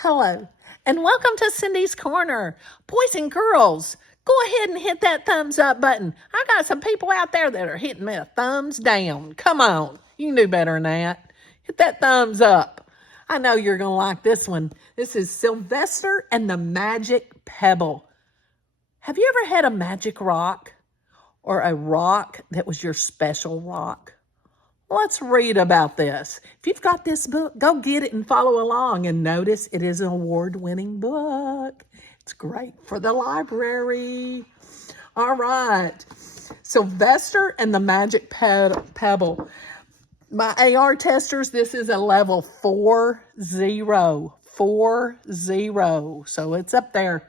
Hello, and welcome to Cindy's Corner. Boys and girls, go ahead and hit that thumbs up button. I got some people out there that are hitting me a thumbs down. Come on, you can do better than that. Hit that thumbs up. I know you're going to like this one. This is Sylvester and the Magic Pebble. Have you ever had a magic rock or a rock that was your special rock? Let's read about this. If you've got this book, go get it and follow along. And notice it is an award-winning book. It's great for the library. All right. Sylvester and the Magic Pebble. My AR testers, this is a level 40. 40. So it's up there,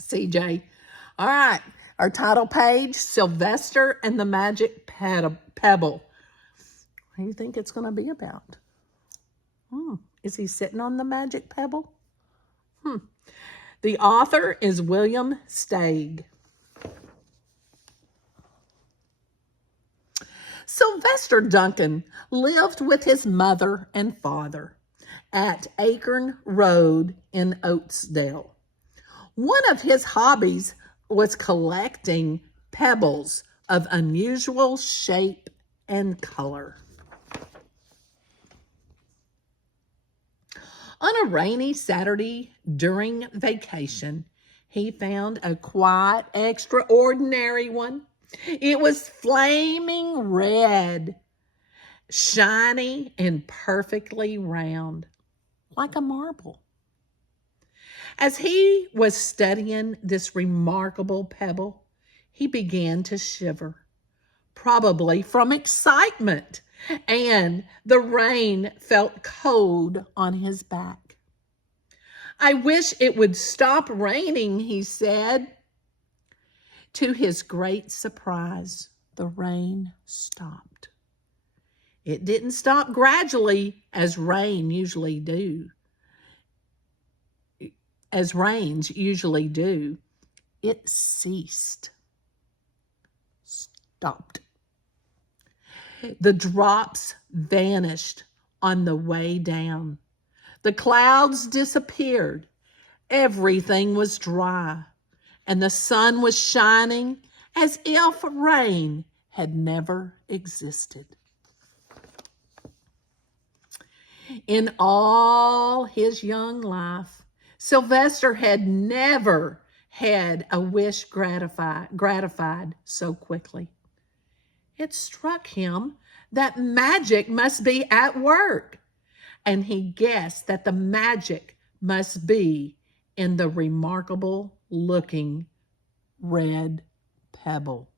CJ. All right. Our title page, Sylvester and the Magic Pebble. What do you think it's going to be about? Is he sitting on the magic pebble? The author is William Steig. Sylvester Duncan lived with his mother and father at Acorn Road in Oatesdale. One of his hobbies was collecting pebbles of unusual shape and color. On a rainy Saturday during vacation, he found a quite extraordinary one. It was flaming red, shiny and perfectly round, like a marble. As he was studying this remarkable pebble, he began to shiver, probably from excitement, and the rain felt cold on his back. "I wish it would stop raining," he said. To his great surprise, the rain stopped. It didn't stop gradually as rains usually do. It ceased. Stopped. The drops vanished on the way down. The clouds disappeared. Everything was dry, and the sun was shining as if rain had never existed. In all his young life, Sylvester had never had a wish gratified so quickly. It struck him that magic must be at work, and he guessed that the magic must be in the remarkable-looking red pebble,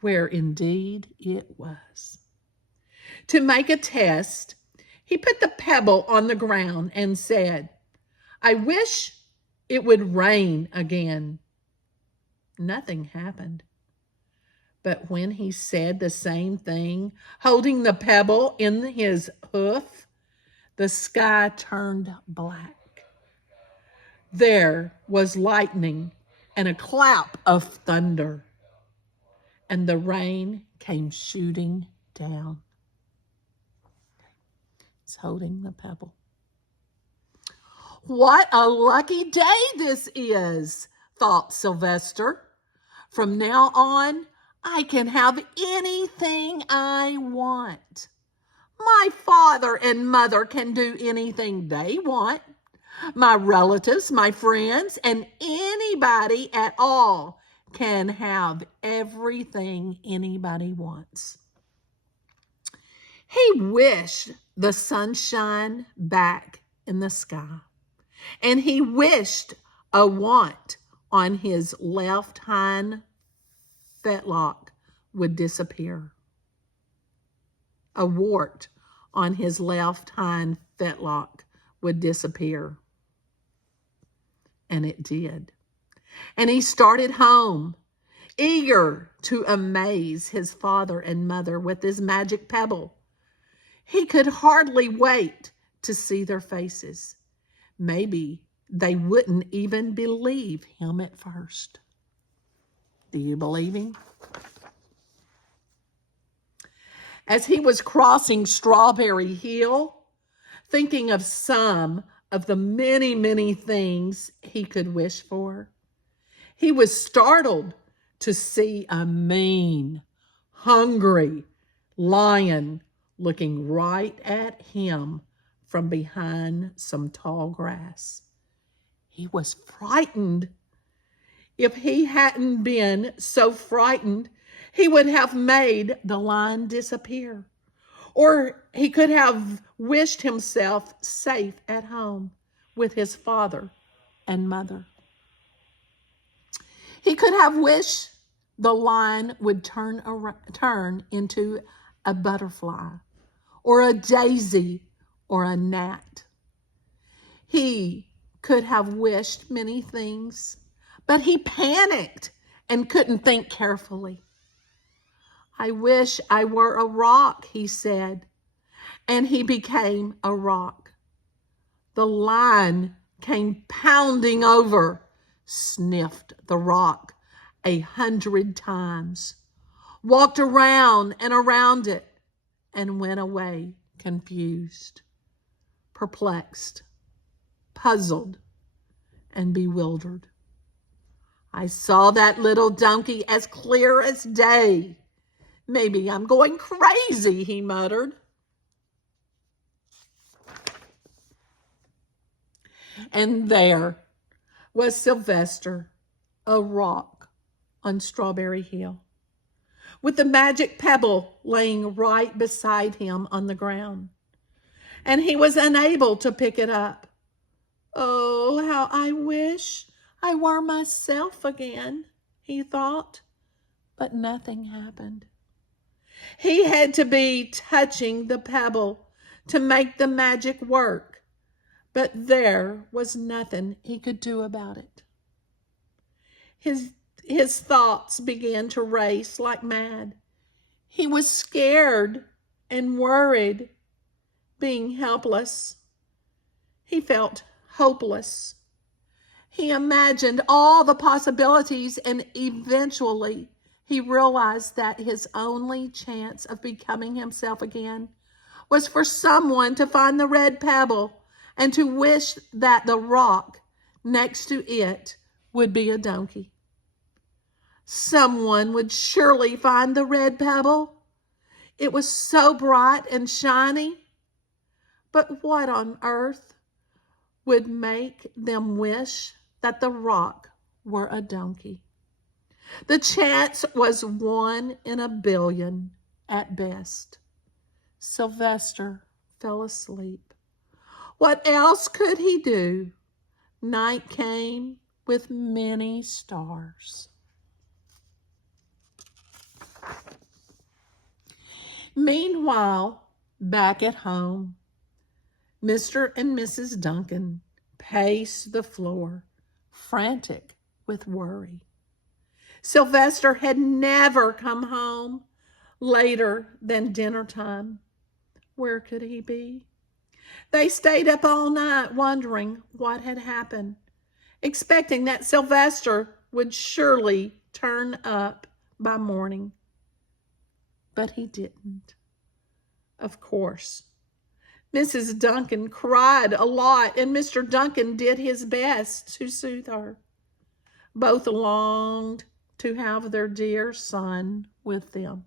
where indeed it was. To make a test, he put the pebble on the ground and said, "I wish it would rain again." Nothing happened. But when he said the same thing, holding the pebble in his hoof, the sky turned black. There was lightning and a clap of thunder, and the rain came shooting down. He's holding the pebble. "What a lucky day this is," thought Sylvester. "From now on, I can have anything I want. My father and mother can do anything they want. My relatives, my friends, and anybody at all can have everything anybody wants." He wished the sunshine back in the sky, and he wished a want on his left hind fetlock would disappear. A wart on his left hind fetlock would disappear. And it did. And he started home, eager to amaze his father and mother with his magic pebble. He could hardly wait to see their faces. Maybe they wouldn't even believe him at first. Do you believe him? As he was crossing Strawberry Hill, thinking of some of the many, many things he could wish for. He was startled to see a mean, hungry lion looking right at him from behind some tall grass. He was frightened. If he hadn't been so frightened, he would have made the lion disappear. Or he could have wished himself safe at home with his father and mother. He could have wished the lion would turn into a butterfly or a daisy or a gnat. He could have wished many things, but he panicked and couldn't think carefully. I wish I were a rock, he said, and he became a rock. The lion came pounding over, sniffed the rock 100 times, walked around and around it, and went away confused, perplexed, puzzled, and bewildered. I saw that little donkey as clear as day. Maybe I'm going crazy, he muttered. And there was Sylvester, a rock on Strawberry Hill, with the magic pebble laying right beside him on the ground. And he was unable to pick it up. Oh, how I wish I were myself again, he thought, but nothing happened. He had to be touching the pebble to make the magic work, but there was nothing he could do about it. His thoughts began to race like mad. He was scared and worried, being helpless. He felt hopeless. He imagined all the possibilities, and eventually he realized that his only chance of becoming himself again was for someone to find the red pebble and to wish that the rock next to it would be a donkey. Someone would surely find the red pebble. It was so bright and shiny. But what on earth would make them wish that the rock were a donkey? The chance was 1 in a billion at best. Sylvester fell asleep. What else could he do? Night came with many stars. Meanwhile, back at home, Mr. and Mrs. Duncan paced the floor, frantic with worry. Sylvester had never come home later than dinner time. Where could he be? They stayed up all night wondering what had happened, expecting that Sylvester would surely turn up by morning. But he didn't. Of course. Mrs. Duncan cried a lot, and Mr. Duncan did his best to soothe her. Both longed to have their dear son with them.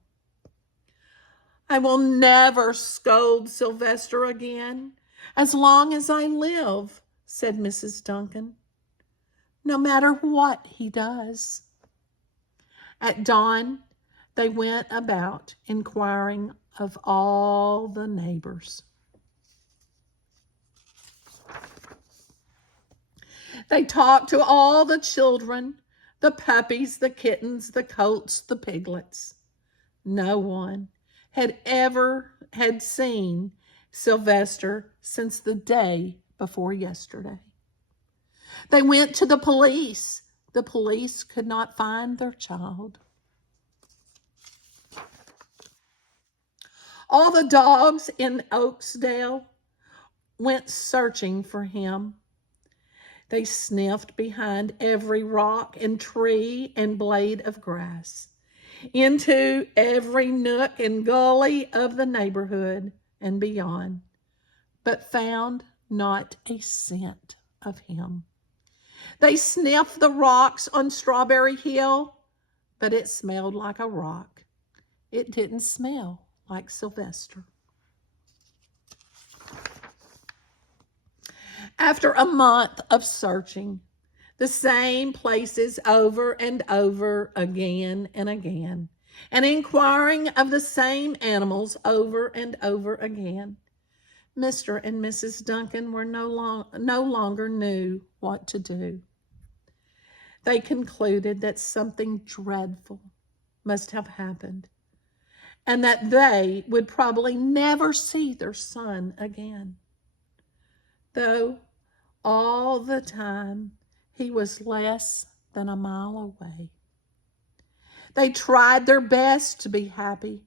I will never scold Sylvester again as long as I live, said Mrs. Duncan, no matter what he does. At dawn, they went about inquiring of all the neighbors. They talked to all the children, the puppies, the kittens, the colts, the piglets. No one had seen Sylvester since the day before yesterday. They went to the police. The police could not find their child. All the dogs in Oaksdale went searching for him. They sniffed behind every rock and tree and blade of grass, into every nook and gully of the neighborhood and beyond. but found not a scent of him. They sniffed the rocks on Strawberry Hill, but it smelled like a rock. It didn't smell like Sylvester. After a month of searching, the same places over and over again and again, and inquiring of the same animals over and over again, Mr. and Mrs. Duncan were no longer knew what to do. They concluded that something dreadful must have happened, and that they would probably never see their son again, though all the time he was less than a mile away. They tried their best to be happy,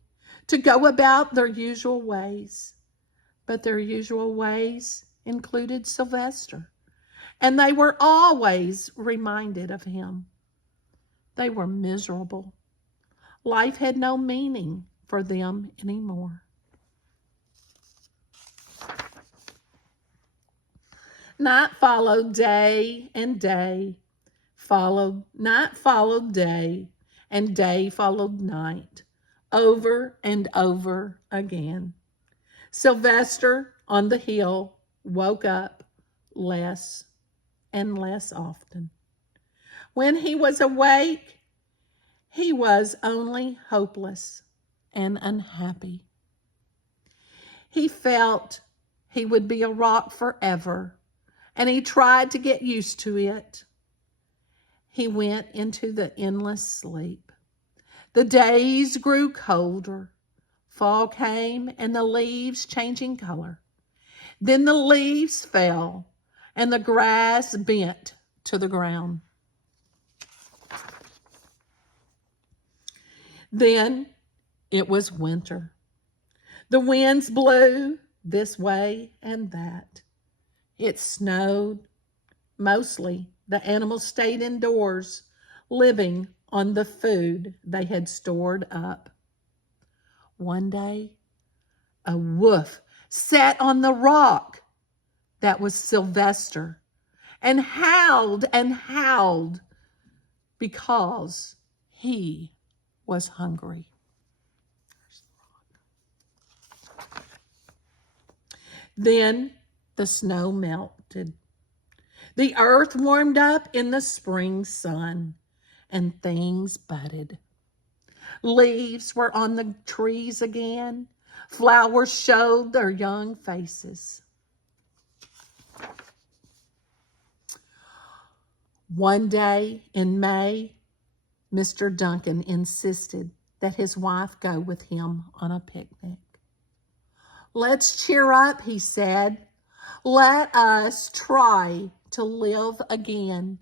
to go about their usual ways, but their usual ways included Sylvester, and they were always reminded of him. They were miserable. Life had no meaning for them anymore. Night followed day, and day followed night followed day, and day followed night, over and over again. Sylvester on the hill woke up less and less often. When he was awake, he was only hopeless and unhappy. He felt he would be a rock forever, and he tried to get used to it. He went into the endless sleep. The days grew colder. Fall came, and the leaves changing color. Then the leaves fell, and the grass bent to the ground. Then it was winter. The winds blew this way and that. It snowed. Mostly, the animals stayed indoors, living on the food they had stored up. One day, a wolf sat on the rock. That was Sylvester, and howled because he was hungry. Then the snow melted. The earth warmed up in the spring sun, and things budded. Leaves were on the trees again. Flowers showed their young faces. One day in May, Mr. Duncan insisted that his wife go with him on a picnic. "Let's cheer up," he said. "Let us try to live again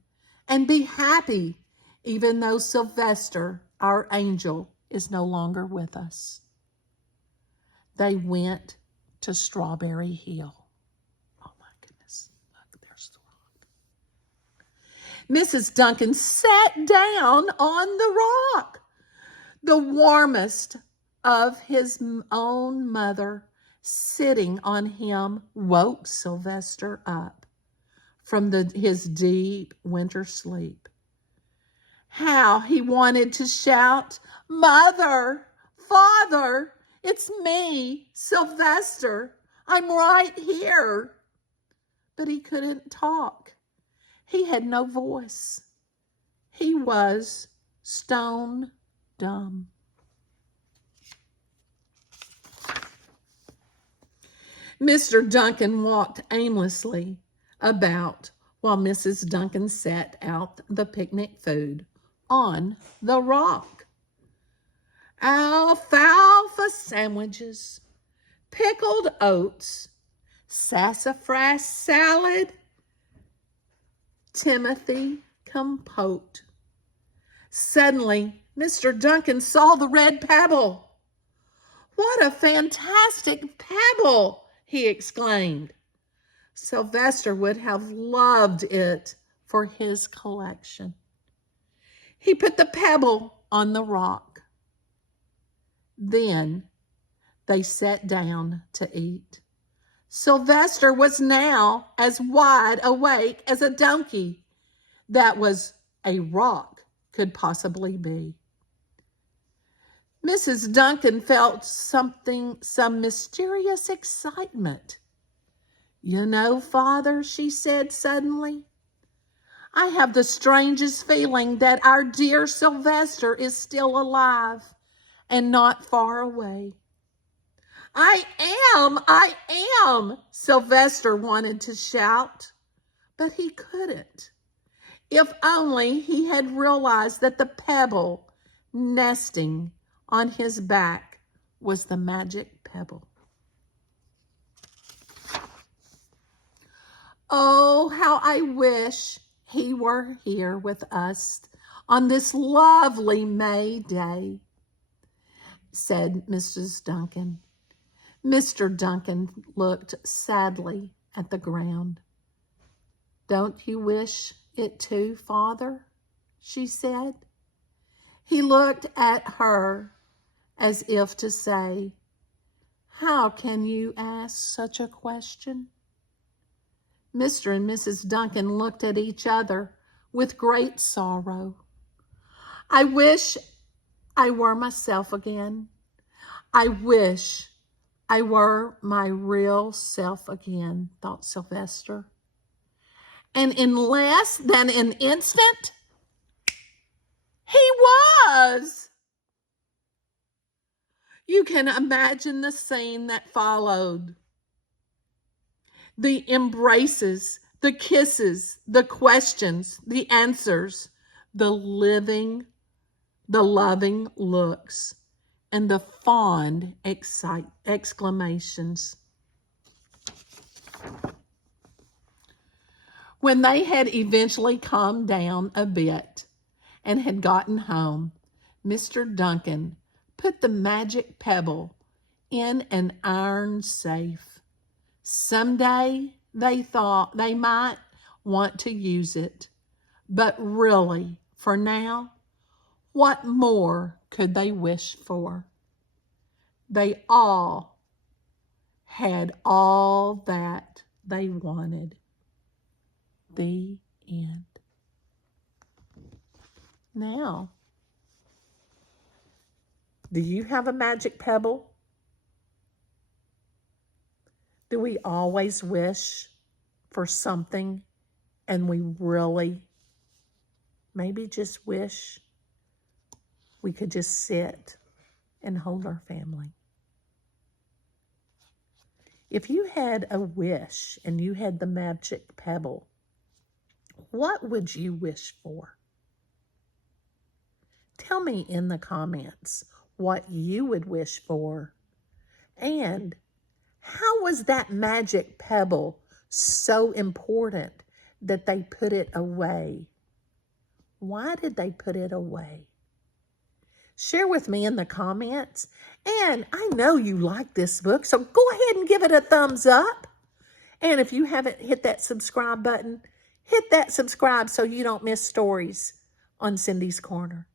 and be happy, even though Sylvester, our angel, is no longer with us." They went to Strawberry Hill. Oh my goodness, look, there's the rock. Mrs. Duncan sat down on the rock. The warmest of his own mother sitting on him woke Sylvester up from his deep winter sleep. How he wanted to shout, "Mother, Father, it's me, Sylvester. I'm right here." But he couldn't talk. He had no voice. He was stone dumb. Mr. Duncan walked aimlessly about while Mrs. Duncan set out the picnic food on the rock. Alfalfa sandwiches, pickled oats, sassafras salad, Timothy compote. Suddenly, Mr. Duncan saw the red pebble. "What a fantastic pebble!" he exclaimed. Sylvester would have loved it for his collection. He put the pebble on the rock. Then they sat down to eat. Sylvester was now as wide awake as a donkey that was a rock could possibly be. Mrs. Duncan felt some mysterious excitement. "You know, Father," she said suddenly, "I have the strangest feeling that our dear Sylvester is still alive and not far away." I am, Sylvester wanted to shout, but he couldn't. If only he had realized that the pebble nesting on his back was the magic pebble. Oh, how I wish he were here with us on this lovely May day, said Mrs. Duncan. Mr. Duncan looked sadly at the ground. "Don't you wish it too, Father?" she said. He looked at her as if to say, "How can you ask such a question?" Mr. and Mrs. Duncan looked at each other with great sorrow. "I wish I were myself again. I wish I were my real self again," thought Sylvester. And in less than an instant, he was. You can imagine the scene that followed. The embraces, the kisses, the questions, the answers, the loving looks, and the fond exclamations. When they had eventually calmed down a bit and had gotten home, Mr. Duncan put the magic pebble in an iron safe. Someday, they thought, they might want to use it. But really, for now, what more could they wish for? They all had all that they wanted. The end. Now, do you have a magic pebble? Do we always wish for something and we really maybe just wish we could just sit and hold our family? If you had a wish and you had the magic pebble, what would you wish for? Tell me in the comments what you would wish for. And how was that magic pebble so important that they put it away? Why did they put it away? Share with me in the comments. And I know you like this book, so go ahead and give it a thumbs up. And if you haven't hit that subscribe button, hit that subscribe so you don't miss stories on Cindy's Corner.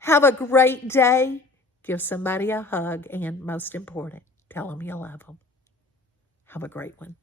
Have a great day. Give somebody a hug, and most important, tell them you love them. Have a great one.